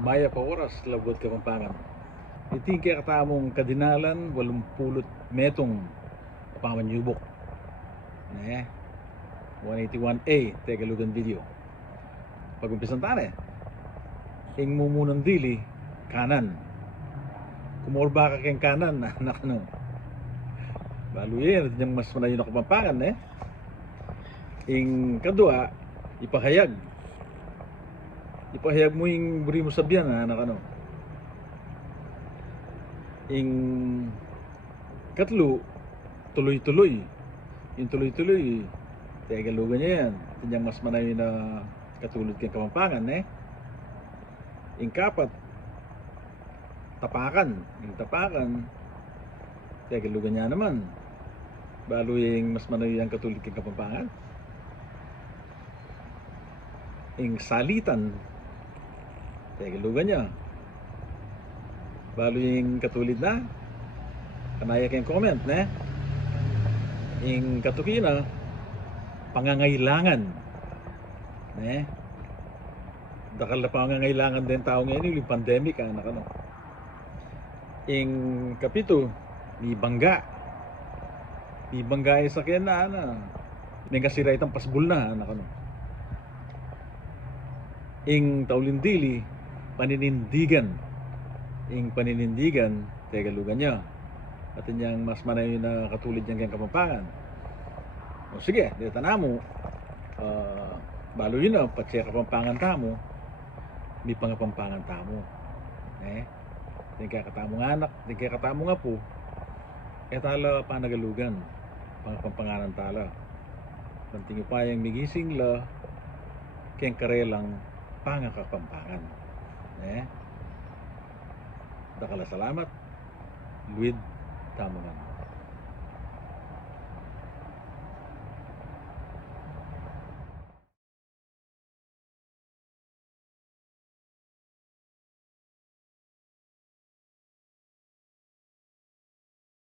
Maya pa oras labot Kapampangan. Iti kaya katamong kadinalan 80 metong pamanyubok. Ne? 181A Tegalugan video. Pag-umpisan tane. Ing mumunang dili kanan. Kumorba ka keng kanan na nakano. Baluyin yung mas manayon na Kapampangan Ing kadua ipahayag. Ipahayag mo yung buri mo sabihan nakano. Ing katlo tuloy-tuloy. Yung tuloy-tuloy Tegalugan niya yan. Tinyang mas manayon na katulad kang Kapampangan Ing kapat tapakan. Yung tapakan Tegalugan niya naman. Balo yung mas manayon ang katulad kang Kapampangan. Ing salitan Tegalugan niya. Balo yung katulid na kanaya kayong comment ing katukina pangangailangan dakal na pangangailangan din tao ngayon yung pandemic nakano. Ing kapito ni bangga ay sakyan na ning kasira itang pasbul na nakano. Ing taulindili paninindigan ing paninindigan Tegalugan niya at inyang mas manayon na katulid niyang kayang Kapampangan. O sige, dito na mo balo yun pati Kapampangan tamo may pangapampangan tamo di kaya katamong anak, di kaya katamong apo tala panagalugan pangapampanganan tala pantingo pa yung migising la kayang karelang pangakapampangan dakala salamat Luid Tamungan.